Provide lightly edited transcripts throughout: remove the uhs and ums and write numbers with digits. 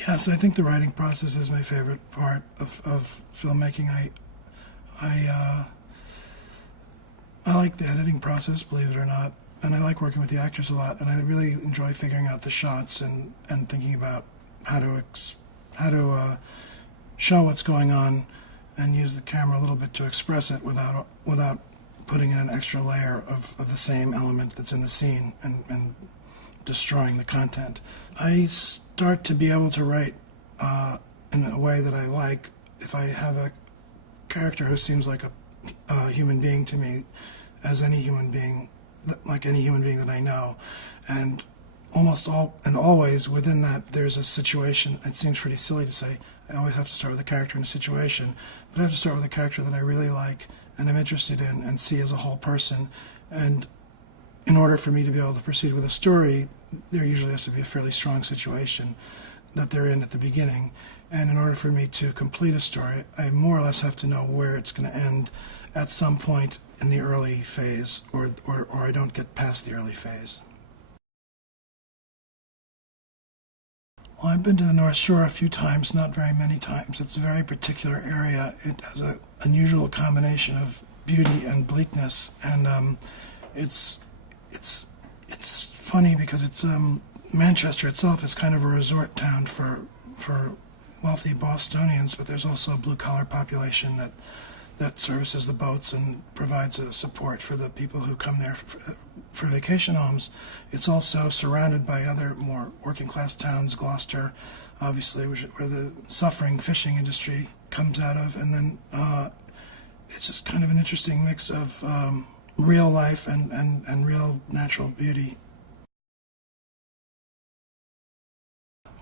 Yes, I think the writing process is my favorite part of filmmaking. I like the editing process, believe it or not, and I like working with the actors a lot. And I really enjoy figuring out the shots and thinking about how to show what's going on and use the camera a little bit to express it without putting in an extra layer of the same element that's in the scene and destroying the content. I start to be able to write in a way that I like if I have a character who seems like a human being to me, as any human being, like any human being that I know. And always within that there's a situation. It seems pretty silly to say I always have to start with a character in a situation, but I have to start with a character that I really like and I'm interested in and see as a whole person. And in order for me to be able to proceed with a story, there usually has to be a fairly strong situation that they're in at the beginning. And in order for me to complete a story, I more or less have to know where it's going to end at some point in the early phase, or I don't get past the early phase. Well, I've been to the North Shore a few times, not very many times. It's a very particular area. It has an unusual combination of beauty and bleakness, and it's funny because it's Manchester itself is kind of a resort town for wealthy Bostonians, but there's also a blue-collar population that services the boats and provides a support for the people who come there for vacation homes. It's also surrounded by other more working-class towns, Gloucester, obviously, where the suffering fishing industry comes out of, and then it's just kind of an interesting mix of real life and real natural beauty.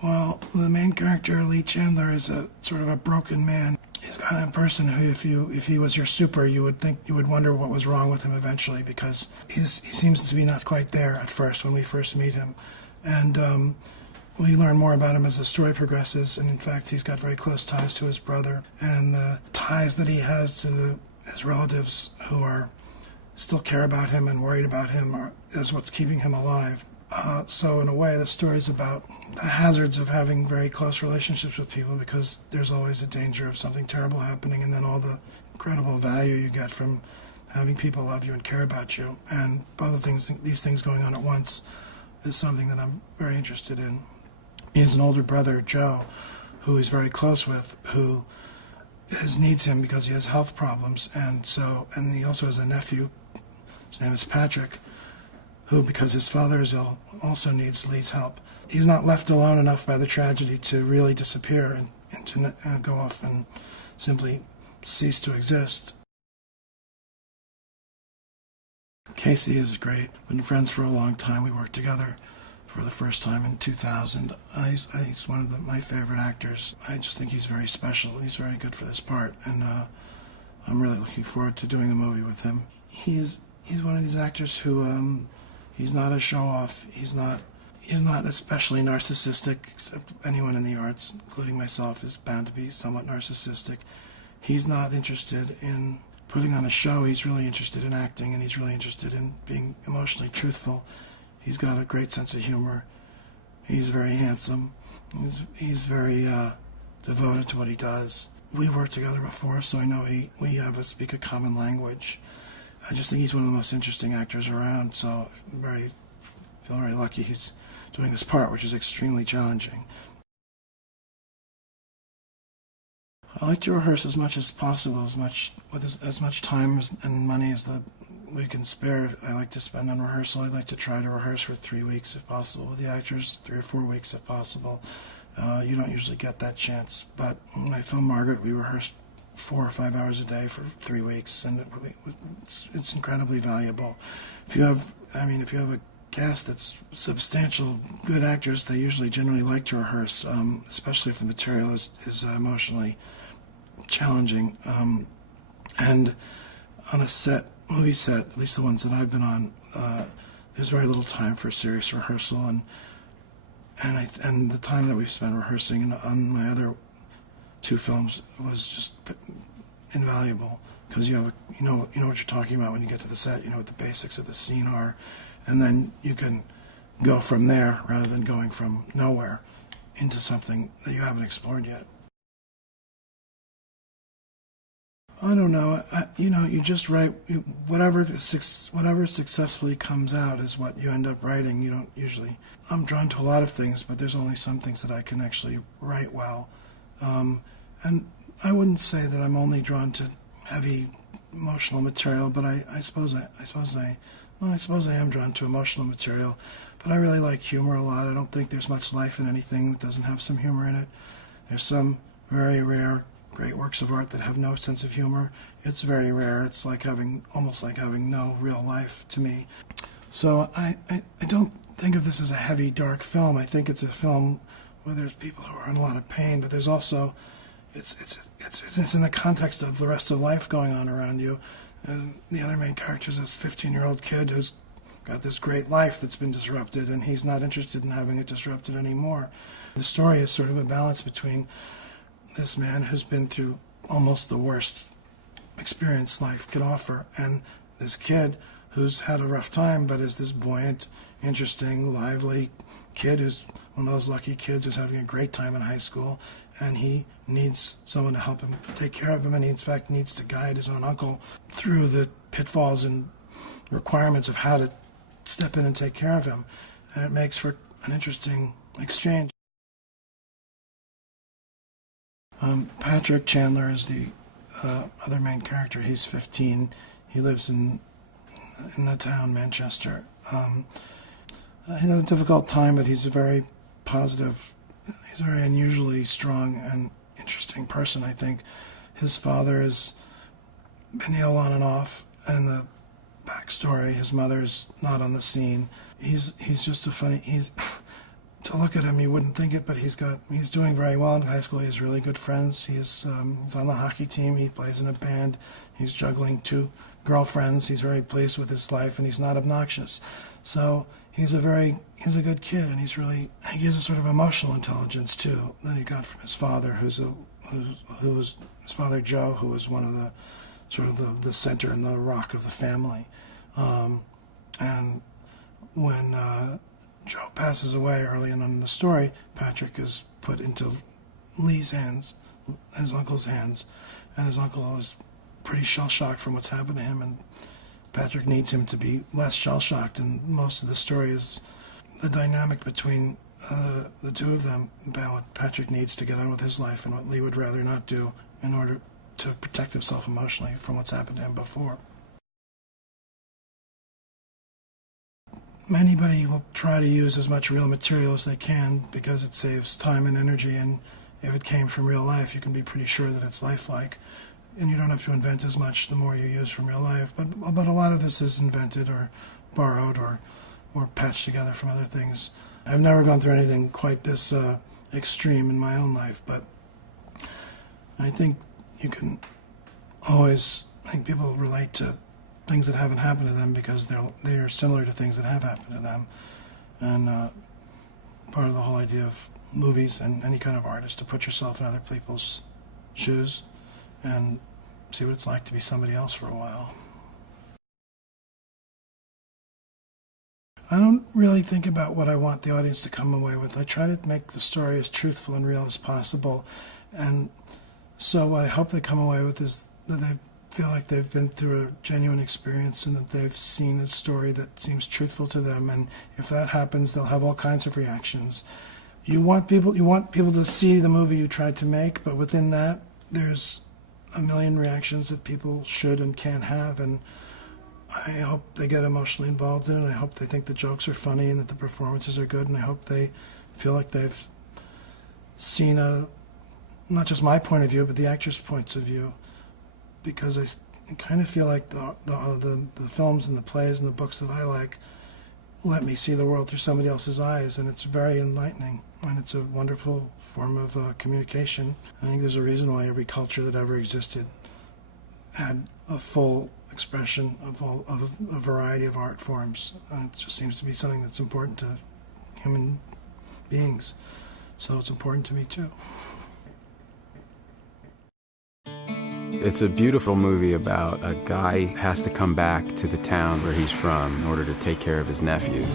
Well, the main character, Lee Chandler, is a sort of a broken man. He's the kind of person who, if he was your super, you would wonder what was wrong with him eventually, because he seems to be not quite there at first when we first meet him, and we learn more about him as the story progresses. And in fact, he's got very close ties to his brother, and the ties that he has to his relatives who are still care about him and worried about him is what's keeping him alive. So in a way, the story's about the hazards of having very close relationships with people, because there's always a danger of something terrible happening, and then all the incredible value you get from having people love you and care about you. And both of these things going on at once is something that I'm very interested in. He has an older brother, Joe, who he's very close with, who needs him because he has health problems, and he also has a nephew. His name is Patrick, who, because his father is ill, also needs Lee's help. He's not left alone enough by the tragedy to really disappear and to go off and simply cease to exist. Casey is great. Been friends for a long time. We worked together for the first time in 2000. He's one of my favorite actors. I just think he's very special. He's very good for this part, and I'm really looking forward to doing the movie with him. He's one of these actors who he's not a show-off. He's not especially narcissistic, except anyone in the arts, including myself, is bound to be somewhat narcissistic. He's not interested in putting on a show. He's really interested in acting, and he's really interested in being emotionally truthful. He's got a great sense of humor. He's very handsome. He's very devoted to what he does. We've worked together before, so I know we speak a common language. I just think he's one of the most interesting actors around, so I feel very lucky he's doing this part, which is extremely challenging. I like to rehearse as much as possible, as much time and money as we can spare. I like to spend on rehearsal. I'd like to try to rehearse for 3 weeks if possible with the actors, 3 or 4 weeks if possible. You don't usually get that chance, but when I filmed Margaret, we rehearsed 4 or 5 hours a day for 3 weeks, and it's incredibly valuable. If you have a cast that's substantial, good actors, they generally like to rehearse, especially if the material is emotionally challenging. And on a movie set, at least the ones that I've been on, there's very little time for serious rehearsal, and the time that we've spent rehearsing on my other 2 films was just invaluable, because you know what you're talking about when you get to the set. You know what the basics of the scene are, and then you can go from there rather than going from nowhere. into something that you haven't explored yet. I don't know. You just write whatever successfully comes out is what you end up writing. You don't usually. I'm drawn to a lot of things, but there's only some things that I can actually write well. And I wouldn't say that I'm only drawn to heavy emotional material, but I suppose I am drawn to emotional material. But I really like humor a lot. I don't think there's much life in anything that doesn't have some humor in it. There's some very rare great works of art that have no sense of humor. It's very rare. It's almost like having no real life to me. So I don't think of this as a heavy, dark film. I think it's a film where there's people who are in a lot of pain, but there's also it's in the context of the rest of life going on around you. And the other main character is this 15-year-old kid who's got this great life that's been disrupted, and he's not interested in having it disrupted anymore. The story is sort of a balance between this man who's been through almost the worst experience life could offer, and this kid who's had a rough time but is this buoyant, interesting, lively kid who's one of those lucky kids who's having a great time in high school, and he needs someone to help him take care of him, and he in fact needs to guide his own uncle through the pitfalls and requirements of how to step in and take care of him. And it makes for an interesting exchange. Patrick Chandler is the other main character. He's 15. He lives in the town Manchester. He had a difficult time, but he's a very positive, he's a very unusually strong and interesting person, I think. His father has been ill on and off, and the backstory, his mother's not on the scene. He's just to look at him, you wouldn't think it, but he's doing very well in high school. He has really good friends. He's on the hockey team. He plays in a band. He's juggling 2 girlfriends. He's very pleased with his life, and he's not obnoxious. So he's a good kid, and he has a sort of emotional intelligence too that he got from his father, who was his father Joe, who was one of the sort of the center and the rock of the family. And when Joe passes away early on in the story, Patrick is put into Lee's hands, his uncle's hands, and his uncle is pretty shell-shocked from what's happened to him, and Patrick needs him to be less shell-shocked, and most of the story is the dynamic between the two of them about what Patrick needs to get on with his life and what Lee would rather not do in order to protect himself emotionally from what's happened to him before. Anybody will try to use as much real material as they can because it saves time and energy, and if it came from real life, you can be pretty sure that it's lifelike, and you don't have to invent as much the more you use from real life. But a lot of this is invented or borrowed or patched together from other things. I've never gone through anything quite this extreme in my own life, but I think you can always, I think people relate to things that haven't happened to them because they're similar to things that have happened to them. And part of the whole idea of movies and any kind of art is to put yourself in other people's shoes and see what it's like to be somebody else for a while. I don't really think about what I want the audience to come away with. I try to make the story as truthful and real as possible. And so what I hope they come away with is that they feel like they've been through a genuine experience and that they've seen a story that seems truthful to them. And if that happens, they'll have all kinds of reactions. You want people to see the movie you tried to make, but within that, there's a million reactions that people should and can have. And I hope they get emotionally involved in it. I hope they think the jokes are funny and that the performances are good. And I hope they feel like they've seen not just my point of view, but the actors' points of view. Because I kind of feel like the films and the plays and the books that I like let me see the world through somebody else's eyes, and it's very enlightening, and it's a wonderful form of communication. I think there's a reason why every culture that ever existed had a full expression of a variety of art forms. It just seems to be something that's important to human beings, so it's important to me too. It's a beautiful movie about a guy who has to come back to the town where he's from in order to take care of his nephew.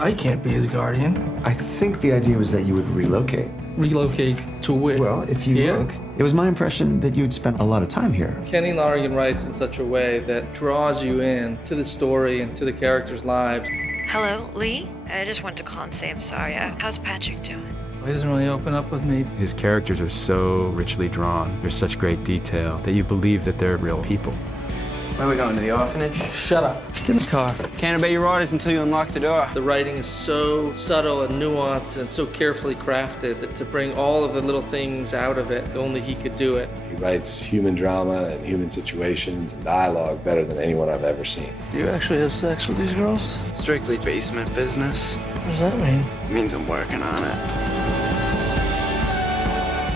I can't be his guardian. I think the idea was that you would relocate. Relocate to where? Well, if you Here? look, it was my impression that you'd spent a lot of time here. Kenny Lonergan writes in such a way that draws you in to the story and to the characters' lives. Hello, Lee? I just wanted to call and say I'm sorry. How's Patrick doing? He doesn't really open up with me. His characters are so richly drawn. There's such great detail that you believe that they're real people. Where are we going, to the orphanage? Shut up. Get in the car. Can't obey your orders until you unlock the door. The writing is so subtle and nuanced and so carefully crafted that to bring all of the little things out of it, only he could do it. He writes human drama and human situations and dialogue better than anyone I've ever seen. Do you actually have sex with these girls? Strictly basement business. What does that mean? It means I'm working on it.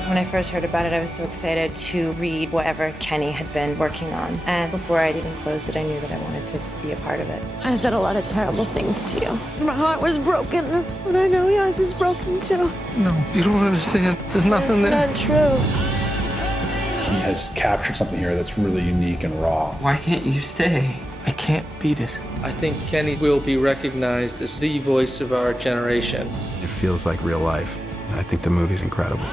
When I first heard about it, I was so excited to read whatever Kenny had been working on. And before I'd even closed it, I knew that I wanted to be a part of it. I said a lot of terrible things to you. My heart was broken, and I know yours is broken too. No, you don't understand. There's nothing there. It's not true. He has captured something here that's really unique and raw. Why can't you stay? I can't beat it. I think Kenny will be recognized as the voice of our generation. It feels like real life. I think the movie's incredible.